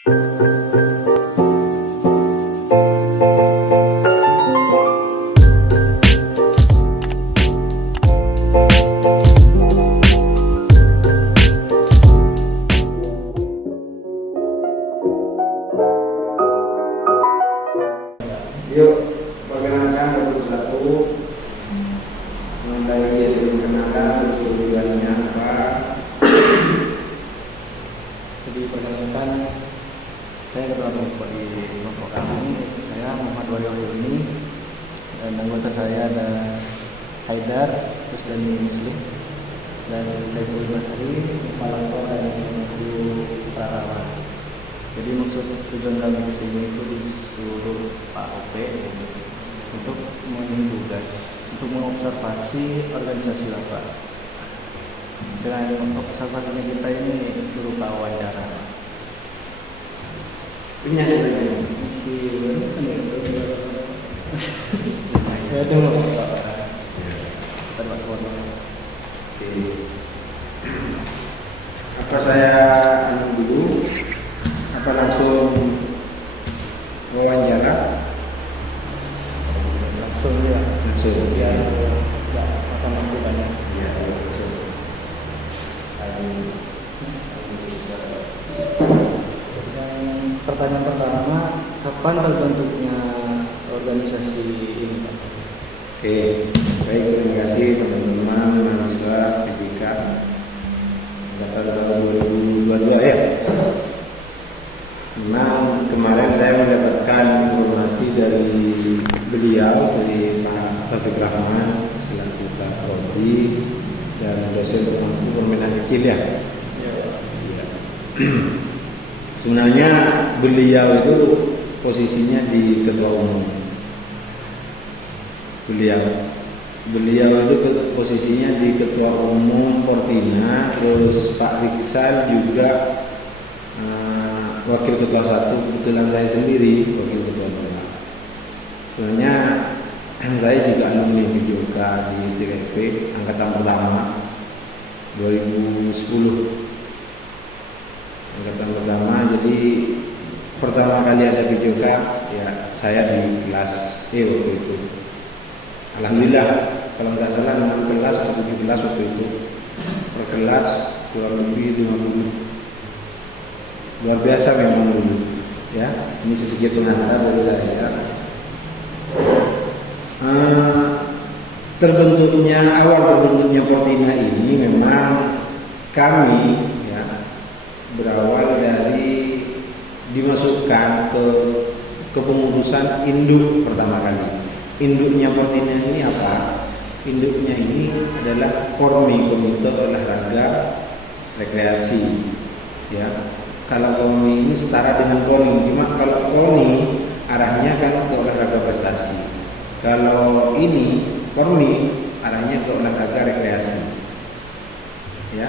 Yuk, perkenalkan satu-satu. Mengenai dia dikenalkan tujuannya apa. Jadi perkenalkan, saya ketua kelompok di kelompok kami. Saya Muhammad Waryo ini, dan anggota saya ada Haidar, terus dan Muslim, dan saya Bahari, kepala kelompok dan guru Prarawat. Jadi maksud tujuan kami ke sini itu disuruh Pak OP untuk tugas untuk mengobservasi organisasi Bapak. Dengan observasinya kita ini berupa wawancara. Punya lagi. Ya dulu Pak. Apa saya dulu? Apa langsung wawancara? Langsung ya. Langsung. Ya, akan waktu banyak. Ya, langsung. Dan pertanyaan pertama, kapan terbentuknya organisasi ini, Pak? Oke, baik, terima kasih teman-teman mahasiswa pendidikan tahun 2022 ya. Memang kemarin saya mendapatkan informasi dari beliau, dari Pak Taufik Rahman selaku Prodi dan dosen pemangku permainan kecil ya. Ya. Sebenarnya beliau itu posisinya di ketua umum. Beliau itu posisinya di ketua umum Portina, terus Pak Riksan juga wakil ketua 1, kebetulan saya sendiri wakil ketua 2. Sebenarnya saya juga alumni PJOK di TKP angkatan pertama 2010. Angkatan pertama, jadi pertama kali ada PJOK ya saya di kelas E waktu itu. Alhamdulillah, kalau nggak salah 6 kelas atau 7 kelas waktu itu, per kelas kurang lebih 50. Luar biasa memang dulu ya. Ini sedikit pengantar dari saya. Awal terbentuknya Portina ini memang kami ya berawal dari dimasukkan ke kepengurusan induk pertama kali. Induknya Portina ini apa? Induknya ini adalah Komite Olahraga Rekreasi ya. Kalau KONI ini setara dengan KONI, cuma kalau KONI arahnya kan ke olahraga prestasi. Kalau ini KONI arahnya ke olahraga rekreasi. Ya.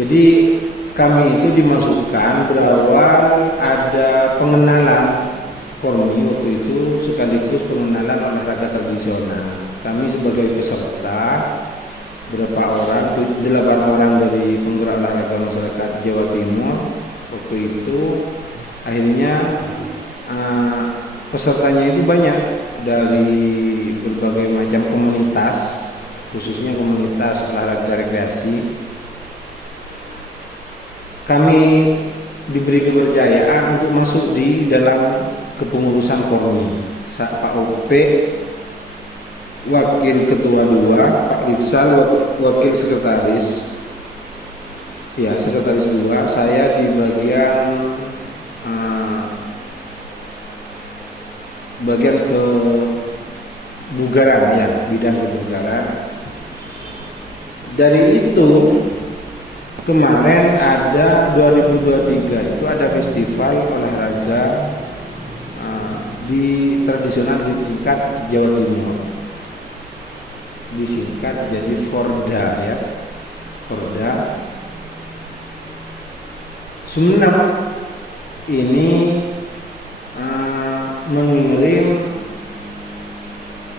Jadi kami itu dimasukkan berawal ada pengenalan KONI waktu itu sekaligus pengenalan olahraga tradisional. Kami sebagai peserta berapa orang, 8 orang dari penggerak olahraga masyarakat Jawa Timur. Waktu itu akhirnya pesertanya itu banyak dari berbagai macam komunitas, khususnya komunitas olahraga rekreasi. Kami diberi kepercayaan untuk masuk di dalam kepengurusan KONI. Pak OP wakil ketua 2, Pak Irsal wakil sekretaris. Ya, sekretaris 2, saya di bagian kebugaran ya, bidang kebugaran. Dari itu kemarin ada 2023 itu ada festival olahraga di tradisional di tingkat Jawa Timur. Disingkat jadi Forda ya. Forda Sumeneb ini mengirim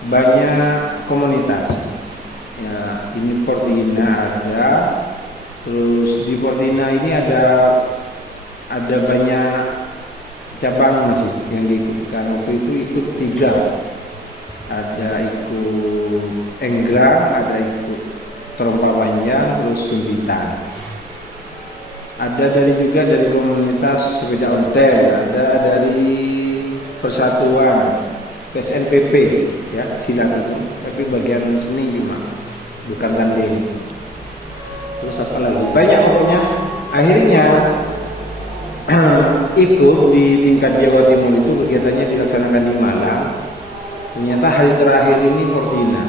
banyak komunitas. Ya, ini Portina ada, terus di Portina ini ada ada banyak cabang masih yang diikutkan. Waktu itu ikut 3, ada ikut enggrang, ada ikut trompa panjang, terus sumbitan. Ada juga dari komunitas sepeda ontel, ada dari persatuan SNPP, ya silat itu, tapi bagian seni cuma, bukan gandeng. Terus apa lagi? Banyak pokoknya. Akhirnya ikut di tingkat Jawa Timur itu kegiatannya dilaksanakan di Malang. Ternyata hari terakhir ini Portina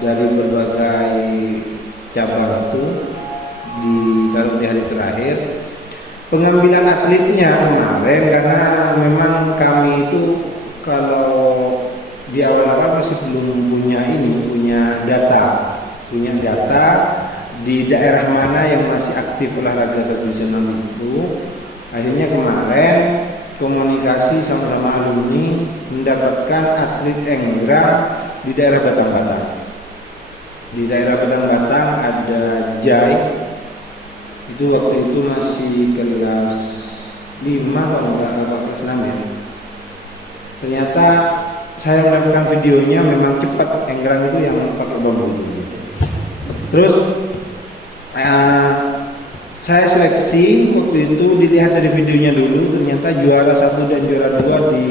dari berbagai cabang itu kalau di hari terakhir pengambilan atletnya kemarin, karena memang kami itu kalau di awal-awal masih belum punya data di daerah mana yang masih aktif olahraga tradisional itu. Akhirnya kemarin komunikasi sama alumni mendapatkan atlet enggrang di daerah Batang-Batang. Di daerah Batang-Batang ada Jai, itu waktu itu masih kelas 5 kalau nggak kelas 6 ya. Ternyata saya melakukan videonya memang cepat, enggrang itu yang pakai bambu. Terus saya seleksi waktu itu, dilihat dari videonya dulu, ternyata juara 1 dan juara 2 di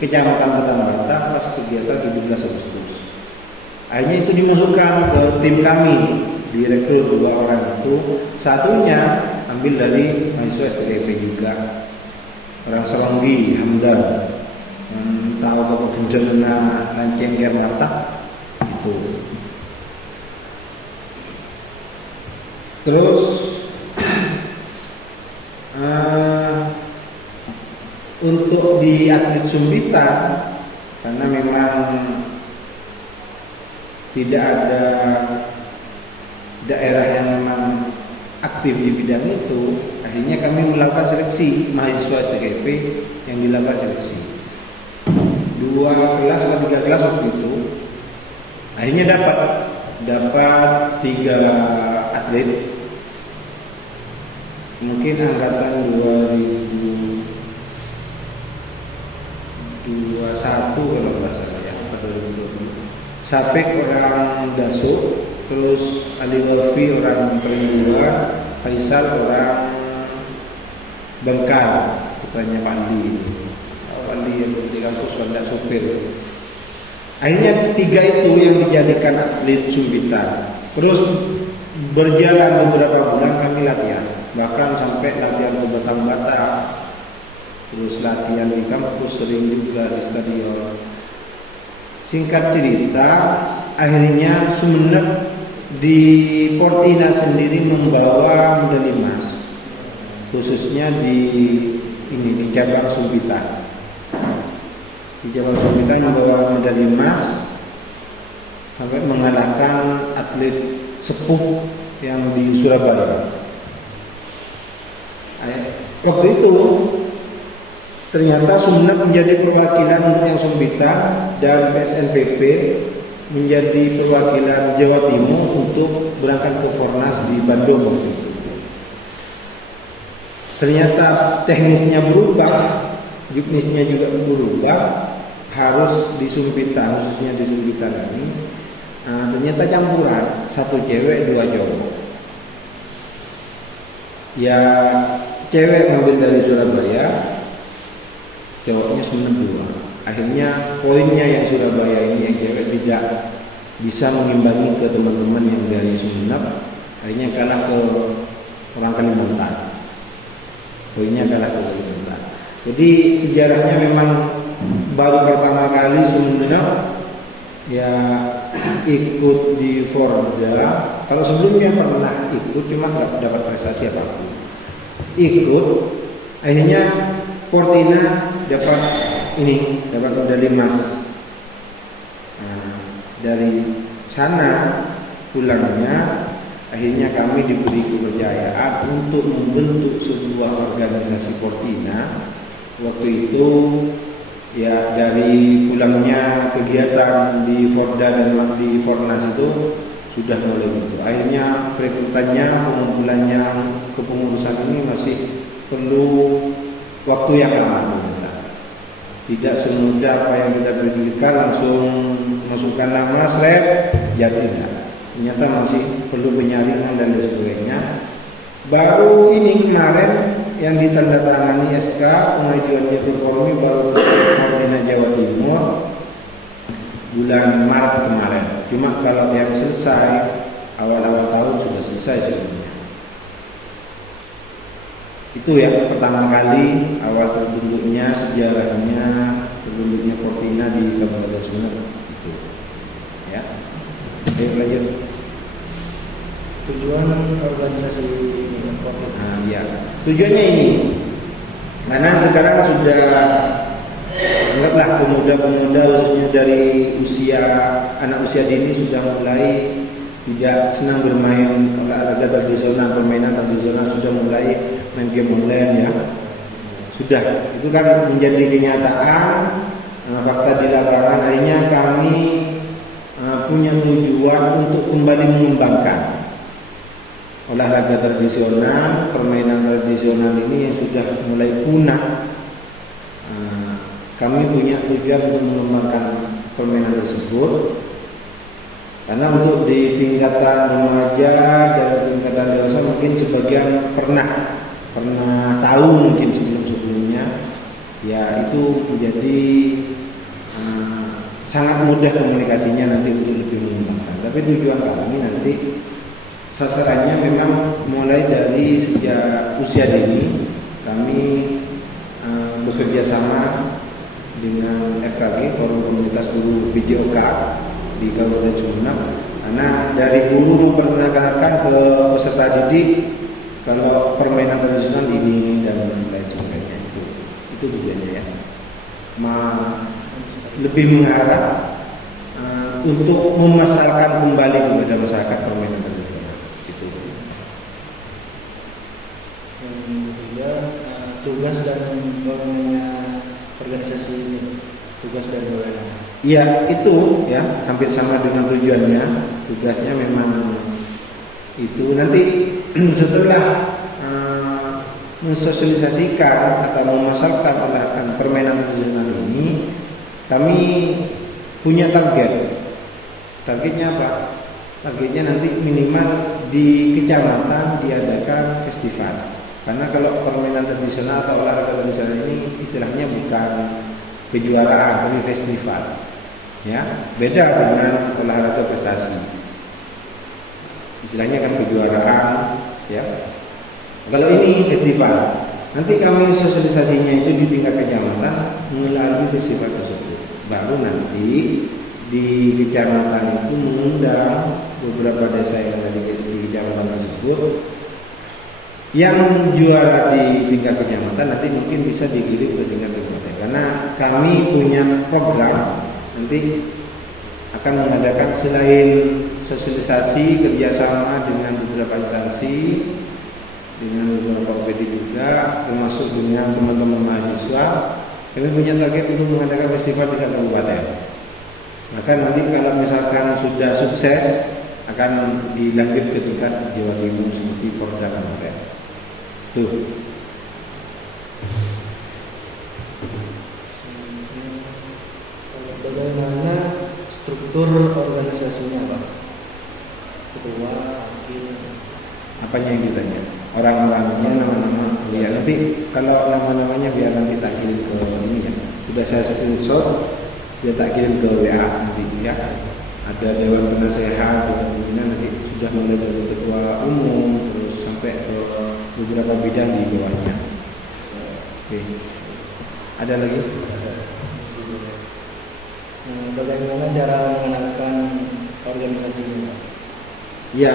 Kecamatan Batang-Batang pas kegiatan 17 Agustus. Akhirnya itu dimasukkan ke tim kami, direkrut 2 orang itu, satunya ambil dari mahasiswa STKP juga, orang Selonggi, Hamdan, tahu Bapak Gendana Lanceng Kermata itu. Terus untuk di atlet sumbitan, karena memang tidak ada daerah yang memang aktif di bidang itu, akhirnya kami melakukan seleksi mahasiswa STKP yang dilakukan seleksi 2 kelas atau 3 kelas waktu itu. Akhirnya dapat 3 atlet, mungkin angkatan 2021 kalau nggak salah ya, atau 2020. Safik orang Dasuk, terus Ali Wafi orang Perinduan, Faisal orang Bengkal, putranya Pak Andi. Andi yang di kampus Banda Sopir. Akhirnya 3 itu yang dijadikan atlet sumbitan. Terus berjalan beberapa bulan kami latihan, bahkan sampai latihan ke Batang-Batang, terus latihan di kampus, sering juga di stadion. Singkat cerita, akhirnya Sumeneb di Portina sendiri membawa medali emas, khususnya di cabang sumbitan. Di cabang sumbitan membawa medali emas sampai mengalahkan atlet sepuh yang di Surabaya. Waktu itu ternyata Sumeneb menjadi perwakilan untuk yang sumbitan dan SNPP menjadi perwakilan Jawa Timur untuk berangkat ke Fornas di Bandung. Ternyata teknisnya berubah, juknisnya juga berubah, harus di sumbitan, khususnya di sumbitan ini. Ternyata campuran, 1 cewek 2 cowok. Ya cewek ngambil dari Surabaya, cowoknya Sumeneb 2. Akhirnya poinnya yang Surabaya ini yang cewek tidak bisa mengimbangi ke teman-teman yang dari Sumeneb, akhirnya kalah ke orang Kalimantan. Poinnya kalah ke Kalimantan. Jadi sejarahnya memang baru pertama kali Sumeneb ya ikut di Forda. Kalau sebelumnya pernah ikut cuma nggak dapat prestasi apapun. Ikut, akhirnya Portina dapat medali emas. Dari sana pulangnya akhirnya kami diberi kepercayaan untuk membentuk sebuah organisasi Portina. Waktu itu ya dari pulangnya kegiatan di Forda dan di Fornas itu sudah mulai bentuk. Akhirnya perekrutannya, pengumpulannya kepengurusan ini masih perlu waktu yang lama. Tidak semudah apa yang kita berikan langsung masukkan nama slab, ya tidak. Ternyata masih perlu penyaringan dan sebagainya. Baru ini kemarin yang ditandatangani SK pengajuannya performi baru Koordinat Jawa Timur bulan Maret kemarin. Cuma kalau yang selesai awal-awal tahun sudah selesai sebenarnya. Itu ya pertama kali awal terbentuknya sejarahnya terbentuknya Fortina di Kabupaten Sumeneb itu. Ya. Oke, lanjut. Tujuan organisasi ini Nah, ya. Tujuannya ini. Karena sekarang sudah anggaplah pemuda-pemuda khususnya dari anak usia dini sudah mulai tidak senang bermain olahraga tradisional, permainan tradisional, sudah mulai main game online ya. Sudah, itu kan menjadi kenyataan fakta di lapangan. Akhirnya kami punya tujuan untuk kembali mengembangkan olahraga tradisional, permainan tradisional ini yang sudah mulai punah. Kami punya tujuan untuk mengembangkan permainan tersebut. Karena untuk di tingkatan remaja dan tingkatan dewasa mungkin sebagian pernah tahu mungkin sebelumnya, ya itu menjadi sangat mudah komunikasinya nanti untuk lebih mengembangkan. Tapi tujuan kami nanti sasarannya memang mulai dari sejak usia dini kami bekerja sama dengan FKG Forum Komunitas Guru PJOK di Kabupaten Sumeneb, karena dari guru memperkenalkan ke peserta didik kalau permainan tradisional ini dan lain sebagainya. Itu tujuannya ya. Lebih mengharap untuk memasarkan kembali kepada masyarakat permainan tradisional. Itu. Ya, tugas dan organisasi ini, tugas dan wewenang. Ya itu ya hampir sama dengan tujuannya. Tugasnya memang itu nanti setelah mensosialisasikan atau memasarkan permainan tradisional ini, kami punya target. Targetnya apa? Targetnya nanti minimal di kecamatan diadakan festival. Karena kalau permainan tradisional atau olahraga tradisional ini istilahnya bukan kejuaraan, tapi festival. Ya, beda dengan olahraga prestasi. Istilahnya kan kejuaraan, ya. Kalau ini festival, nanti kami sosialisasinya itu di tingkat kecamatan melalui festival tersebut. Baru nanti di kecamatan itu mengundang beberapa desa yang ada di kecamatan tersebut. Yang juara di tingkat kecamatan nanti mungkin bisa digiring ke tingkat kabupaten. Karena kami punya program nanti akan mengadakan selain sosialisasi kerjasama dengan beberapa instansi, dengan beberapa OPD juga, termasuk dengan teman-teman mahasiswa. Kami punya target untuk mengadakan festival di kabupaten. Maka nanti kalau misalkan sudah sukses akan dilanjut ke tingkat Jawa Timur seperti Forda kemarin. Tuh. Bagaimana struktur organisasinya, Pak? Ketua, wakil. Apanya yang ditanya? Orang-orangnya, nama-nama. Ya nanti kalau nama-namanya biar nanti tak kirim ke ini ya. Sudah saya screenshot, dia tak kirim ke WA nanti ya. Ada dewan penasehat, dewan pimpinan nanti sudah mulai dari ketua umum terus sampai ke beberapa bidang di bawahnya. Oke. Ada lagi? Bagaimana cara mengenalkan organisasi ini? Ya,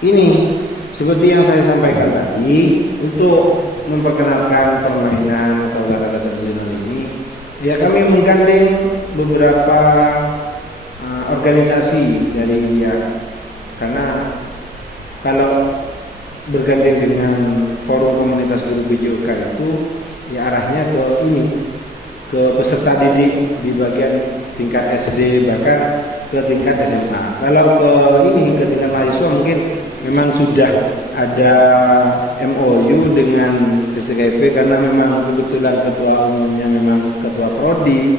ini seperti yang saya sampaikan tadi, untuk memperkenalkan permainan atau olahraga tradisional ini, ya kami menggandeng beberapa organisasi dari dia, karena kalau bergandeng dengan forum komunitas guru PJOK itu, ya arahnya ke ini, ke peserta didik di bagian tingkat SD bahkan ke tingkat SMA. Kalau ke ini ke tingkat mahasiswa mungkin memang sudah ada MOU dengan STKIP karena memang kebetulan ketua umumnya memang ketua prodi,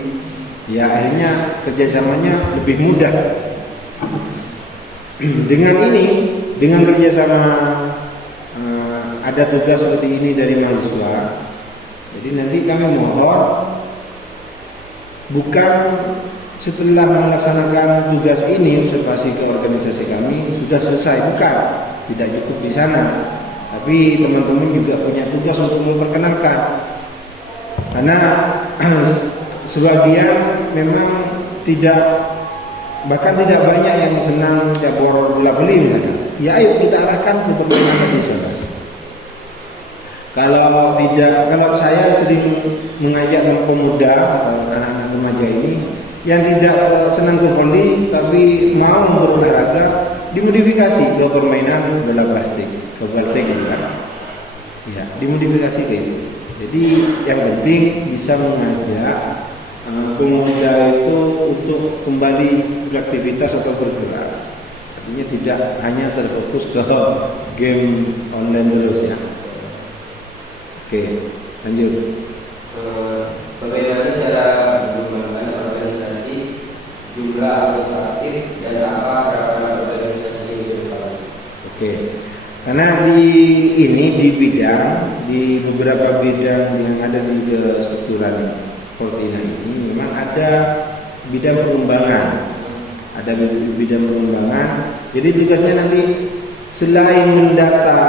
ya akhirnya kerjasamanya lebih mudah. Dengan kerjasama ada tugas seperti ini dari mahasiswa, jadi nanti kami mohon bukan setelah melaksanakan tugas ini observasi ke organisasi kami sudah selesai, bukan, tidak cukup di sana, tapi teman-teman juga punya tugas untuk memperkenalkan, karena sebagian memang bahkan tidak banyak yang senang cabur bola voli misalkan. Ya ayo kita arahkan ke permainan tradisional. Kalau saya sering mengajak pemuda atau anak-anak remaja ini yang tidak senang ke voli tapi mau berolahraga, dimodifikasi ke permainan bola plastik, ke plastik gitu kan. Ya, dimodifikasi ke itu. Jadi yang penting bisa mengajak pemuda itu untuk kembali beraktivitas atau bergerak. Artinya tidak hanya terfokus ke game online terus ya. Oke, lanjut. Bagaimana cara mengembangkan organisasi, jumlah anggota aktif, dan apa harapan organisasi ini ke depan? Oke, karena di beberapa bidang yang ada di strukturan Fortina ini memang ada bidang pengembangan, Jadi tugasnya nanti selain mendata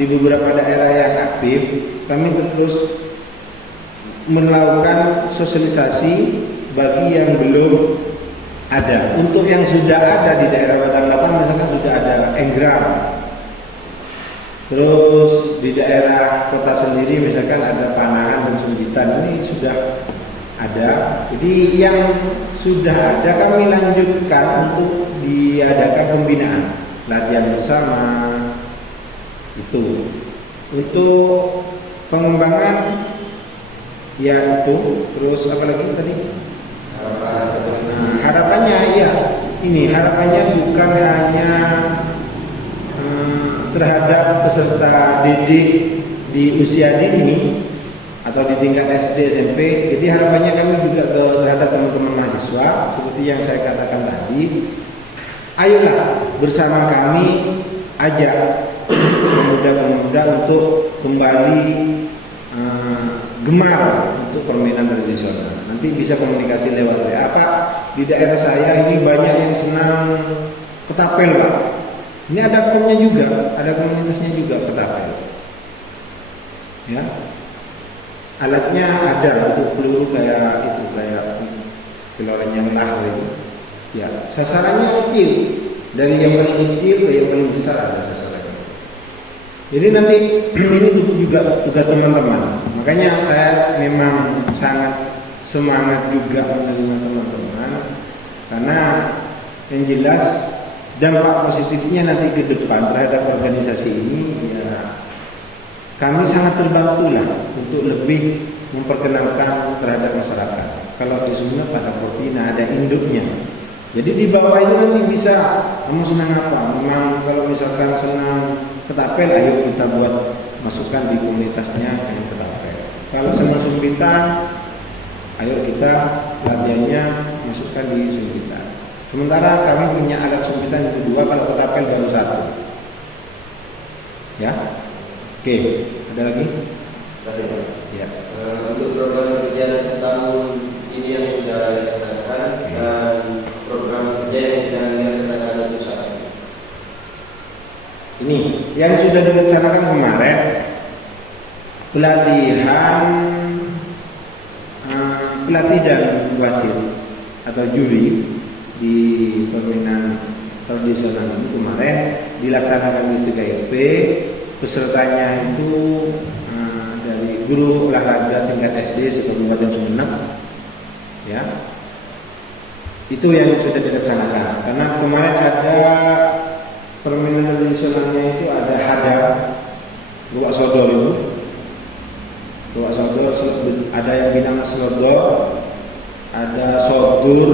di beberapa daerah yang aktif, kami terus melakukan sosialisasi bagi yang belum ada. Untuk yang sudah ada di daerah Batang-Batang misalkan sudah ada Enggram. Terus di daerah kota sendiri misalkan ada Panahan dan Sumbitan, ini sudah ada. Jadi yang sudah ada kami lanjutkan untuk diadakan pembinaan, latihan bersama itu. Untuk pengembangan ya itu, terus apa lagi tadi? Harapannya ya ini, harapannya bukan hanya terhadap peserta didik di usia dini atau di tingkat SD SMP. Jadi harapannya kami juga terhadap teman-teman mahasiswa seperti yang saya katakan tadi. Ayolah bersama kami ajak pemuda-pemuda untuk kembali gemar untuk permainan tradisional. Nanti bisa komunikasi lewat WA. Pak, di daerah saya ini banyak yang senang ketapel, Pak. Ini ada klubnya juga, ada komunitasnya juga ketapel. Ya, alatnya ada untuk peluru kayak itu, kayak peluru yang lah itu. Ya, sasarannya kecil, dari yang paling kecil ke yang paling besar ada sasarannya. Jadi nanti ini juga tugas teman-teman. Makanya saya memang sangat semangat juga menerima teman-teman, karena yang jelas dampak positifnya nanti ke depan terhadap organisasi ini, ya kami sangat terbantu lah untuk lebih memperkenalkan terhadap masyarakat. Kalau di Sumeneb pada Fortina ada induknya, jadi di bawah itu nanti bisa kamu senang apa. Memang kalau misalkan senang ketapel, ayo kita buat masukkan di komunitasnya yang ketapel. Kalau senang sumbitan, ayo kita latihannya masukkan di sumbitan. Sementara kami punya alat sumbitan itu 2, kalau ketapel baru 1. Ya, oke, ada lagi? Ya. Untuk program kerja 1 tahun ini yang sudah dilaksanakan dan program kerja yang sedang dilaksanakan untuk saat ini. Ini yang sudah dilaksanakan kemarin, pelatih dan wasit atau juri di permainan tradisional ini kemarin dilaksanakan di STKIP. Pesertanya itu dari guru olahraga tingkat SD se-Kabupaten Sumeneb, ya. Itu yang sudah dilaksanakan. Karena kemarin ada permainan tradisionalnya itu ada hadar, ruak sodor itu. Ruak sodor ada yang bilang sodor, ada sodur,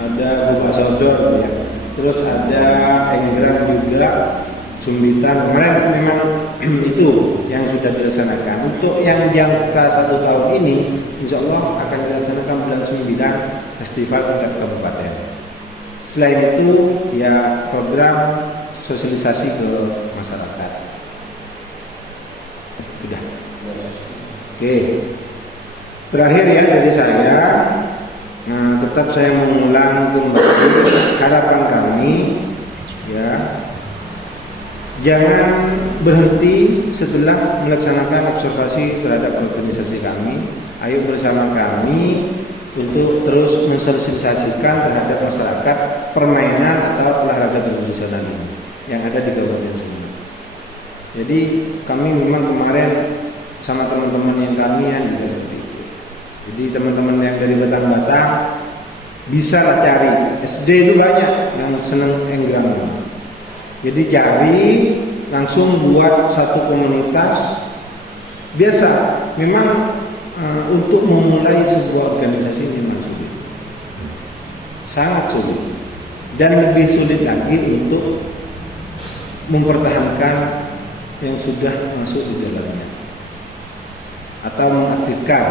ada ruak sodor ya. Terus ada enggram juga, Sumbitan kemarin memang itu yang sudah dilaksanakan. Untuk yang jangka 1 tahun ini, insya Allah akan dilaksanakan bulan 9 festival tingkat kabupaten. Selain itu, ya program sosialisasi ke masyarakat. Sudah. Oke. Terakhir ya dari saya, tetap saya mengulang kembali harapan kami, ya. Jangan berhenti setelah melaksanakan observasi terhadap organisasi kami. Ayo bersama kami untuk terus mensosialisasikan terhadap masyarakat permainan atau olahraga tradisional ini yang ada di Kabupaten Sumbar. Jadi kami memang kemarin sama teman-teman yang kami juga seperti itu. Jadi teman-teman yang dari Batang-Batang bisa lah cari. SD itu banyak yang senang enggrang. Jadi cari langsung buat satu komunitas. Biasa, memang untuk memulai sebuah organisasi memang sulit, sangat sulit, dan lebih sulit lagi untuk mempertahankan yang sudah masuk di dalamnya atau mengaktifkan.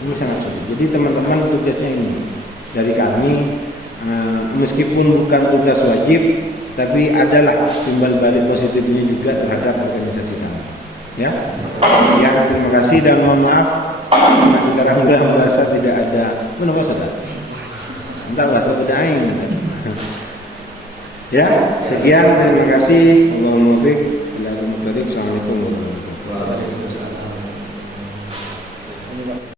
Ini sangat sulit. Jadi teman-teman tugasnya ini dari kami, meskipun bukan tugas wajib, tapi adalah timbal balik positifnya juga terhadap organisasi kami. Ya, terima kasih dan mohon maaf karena sekarang sudah merasa tidak ada. Kenapa saudara? Entah bahasa bedain. Ya, sekian, terima kasih. Allahumma muwaffiq. Assalamualaikum warahmatullahi wabarakatuh.